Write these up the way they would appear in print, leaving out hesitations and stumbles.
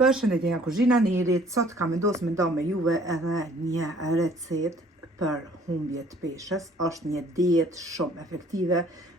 Përshëndetje nga kuzhina e Nerit, sot kam vendosur me ndonë me juve edhe një recetë për humbje të peshës. Është një dietë shumë efektive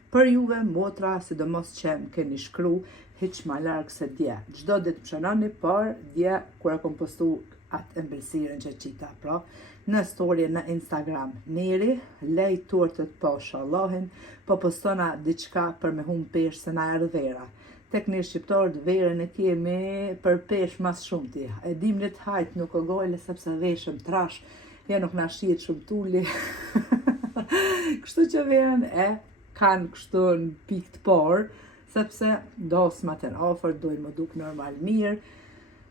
për juve motra, sidomos që më keni shkru hiç më larg se dje. Çdo ditë pshononi, por dje kur e kom postu atë ëmbëlsirën që qita, pra në story në Instagram. Neri, lej turtët po shallahin, po postona diçka për me humb peshë se na erdhi vera. Tek ne shqiptarët verën e kemi për peshë mas shumti. E dim në të hajt nuk o gojle sepse veshëm trash, nuk na shihet shumë tuli. Kështu që verën e kanë kështu në pikë të parë, sepse dosmat e afër dojnë më duk normal mirë.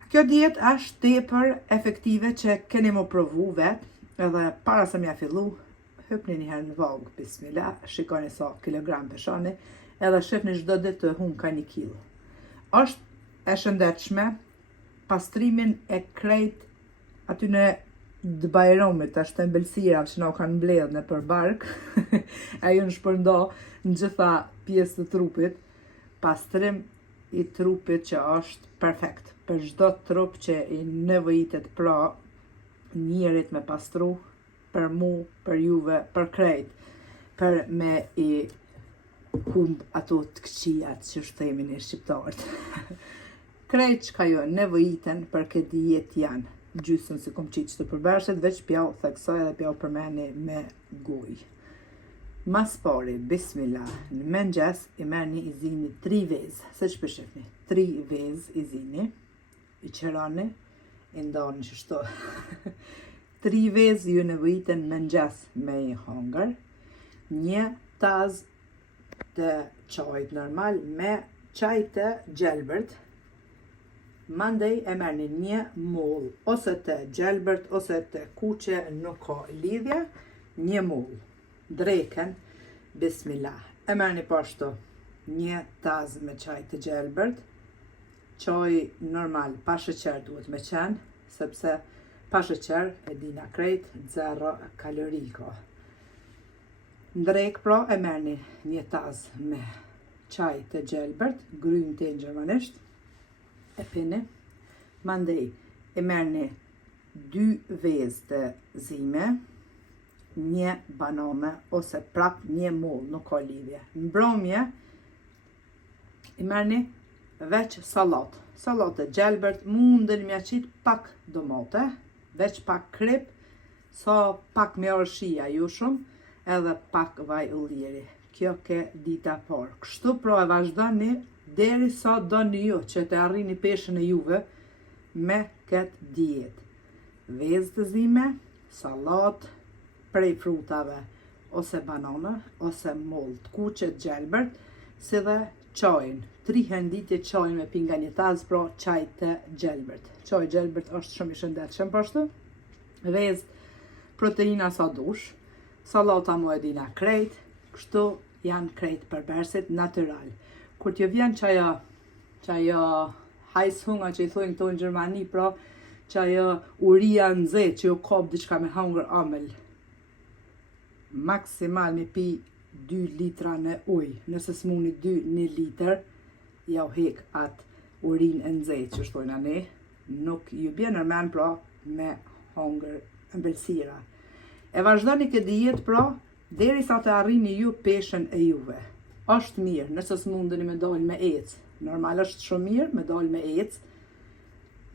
Kjo dietë është tepër efektive që keni më provu vetë, edhe para se m'ja fillu, hypni një herë në vogë, bismillah, shikoni sa kilogram peshoni, edhe shefni çdo ditë të humb ka 1 kilo. Është e shëndetshme, pastrimin e krejt aty në dëbajromit, ashtë të ëmbëlsira që na u kanë mbledhë në përbark, ajo në shpërndo në gjitha pjesë të trupit, pastrim i trupit që është perfekt. Për çdo trup që i nevojitet pra njerit me pastru, për mu, për juve, për krejt, për me i humb ato të këqijat që shtemin e shqiptarët. Krejt që ka jo nevojiten për këtë dietë janë gjysën si kom qitë të përbërshët, veç pjau theksoj edhe pjau përmeni me gojë. Mas pari, bismillah, në mëngjes i merrni i zini 3 vezë, se që përshifni, 3 vezë i zini, i qërani, i ndarni që shto. 3 vezë ju nevojiten mëngjes me i hongër, 1 taz të qajt normal me qaj të gjelbërt, mandej e merrni 1 moll ose të gjelbërt ose të kuqe, nuk ka lidhje, 1 moll, dreken, bismillah, e merrni pashtu 1 taz me qaj të gjelbërt, qaj normal, pa sheqer duhet me qenë, sepse pa sheqer e dina krejt 0 kaloriko. Ndrek pra e merrni 1 taz me qaj të gjelbërt, gryn të gjermanisht, e pini, mandej e merrni 2 vezë të zime, 1 banane ose prap 1 moll, nuk ka lidhje. Në mbrëmje i merrni veç sallat. Sallat të gjelbërt, mundën mja qit pak domate, veç pak krip, sa pak me arshia ju shumë, edhe pak vaj ulliri. Kjo ke dita parë. Kështu pra e vazhdoni deri sa doni ju që të arrini peshën e juve me këtë dietë. Vezë të zime, sallat, prej frutave, ose banane, ose moll të kuqe të gjelbërt, si dhe qajin. 3 henditje qajin me pinga 1 taz, pra qaj të gjelbërt. Qaj gjelbërt është shumë i shëndetshëm pashtu. Vezë, proteina sa dush, salata mu e dina krejt, kështu janë krejt përbërësit natural. Kur t'ju vjen qajo hajshunga që i thojnë këto në Gjermani, pra qajo uria nxehtë që ju kop diçka me hangër amël, maksimal me pi 2 litra në ujë, nëse s'muni 1 litër, ja u hek atë urin e nxehtë që shtojna ne, nuk ju bje nërmen pra me hangër ëmbëlsira. E vazhdoni këtë dietë pra, deri sa të arrini ju peshën e juve. Është mirë, nëse s'mundeni me dalë me ecë. Normal është shumë mirë me dalë me ecë,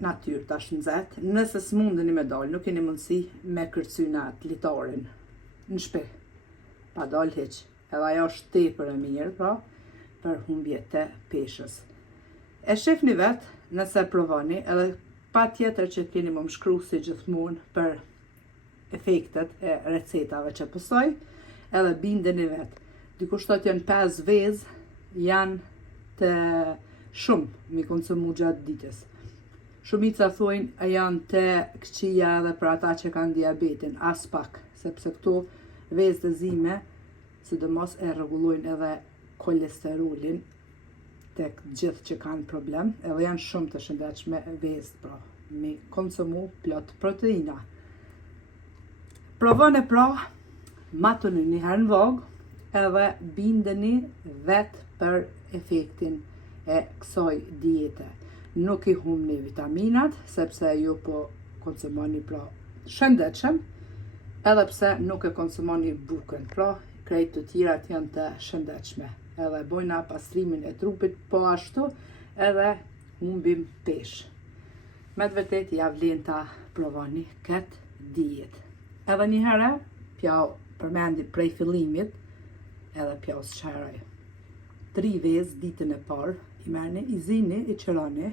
natyrë tash nxehtë. Nëse s'mundeni me dalë, nuk keni mundësi me kërcyna atë litarin në shtëpi. Pa dalë hiç. Edhe ajo është tepër e mirë, pra, për humbje të peshës. E shifni vetë, nëse provoni, edhe pa tjetër që keni më shkru si gjithmonë për efektet e recetave që pësoj, edhe bindeni vetë. Dikush thot janë 5 vezë, janë të shumë mi konsumu gjatë ditës. Shumica thojnë a janë të këqija edhe për ata që kanë diabetin, as pak, sepse këto vezë të zime, sidomos e rregullojnë edhe kolesterolin tek gjithë që kanë problem, edhe janë shumë të shëndetshme vezë, pra, mi konsumu plot proteina. Provoni pra, matuni një herë në vogë, edhe bindeni vetë për efektin e kësaj diete. nuk i humni vitaminat, sepse ju po konsumoni pra shëndetshëm, edhe pse nuk e konsumoni bukën, pra krejt të tjerat janë të shëndetshme. Edhe bojna pastrimin e trupit, po ashtu edhe humbim peshë. Me të vërtet ja vlen ta provoni këtë dietë. Edhe një herë, pjau përmendi prej fillimit, edhe pjau sqaroj. 3 vezë ditën e parë, i merrni, i zini, i qëroni,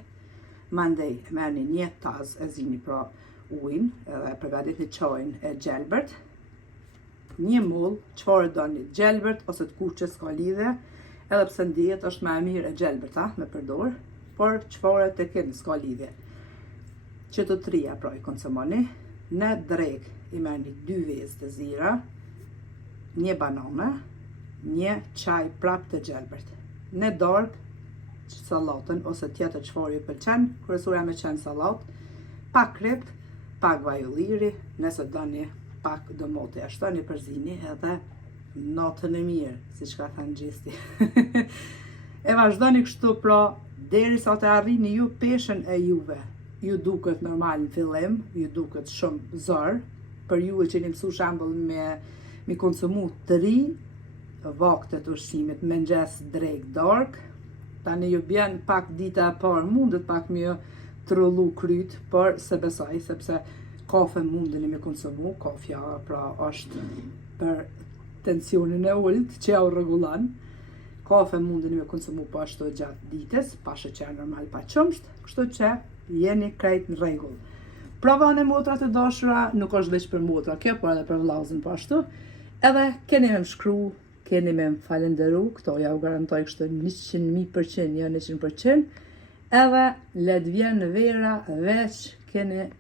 mandej e merrni një tazë e zini pra ujin, edhe përgatitni çajin e gjelbërt, një mull, çfarë doni, gjelbërt ose të kuqes ka lidhje, edhe pse në dietë është më e mirë e gjelbërta me përdor, por çfarë të keni s'ka lidhje. Që të trija pra i konsumoni, në drek i merrni 2 vezë të zira, një banane, një çaj prap të gjelbërt. Në darkë sallatën ose tjetër çfarë ju pëlqen, kryesorja me qenë sallatë, pak kript, pak vaj ulliri, nëse doni pak domote ashtoni përzini edhe natën e mirë, siç ka thënë Gjesti. E vazhdoni kështu pra derisa të arrini ju peshën e juve. Ju duket normal në fillim, ju duket shumë zor, për ju e që një mësu shambull me konsumu 3 vaktet ushqimit, mëngjes, drek, dark, tani ju bjen pak dita e parë, mundet pak me trullu kryt, por se besoj, sepse kafe mundeni me konsumu, kafja pra është për tensionin e ullt, që ja u rregullon, kafe mundeni me konsumu po ashtu gjatë ditës, pa sheqer normal, pa qumsht, kështu që jeni krejt në rregull. Provani motra të dashura, nuk është veç për motra kjo, por edhe për vllazën po ashtu. Edhe keni me më shkru, keni me më falenderu, këto ja u garantoj kështu 100.000%, jo 100%. Edhe let vjen vera, veç keni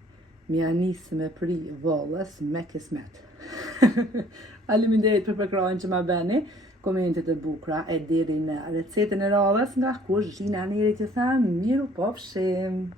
mja nisë me pri vollës me kismet. Faleminderit për përkrahjen që ma beni, komentet e bukura e deri në recetën e radhës nga kush Gjina Neri që tha miru pofshim.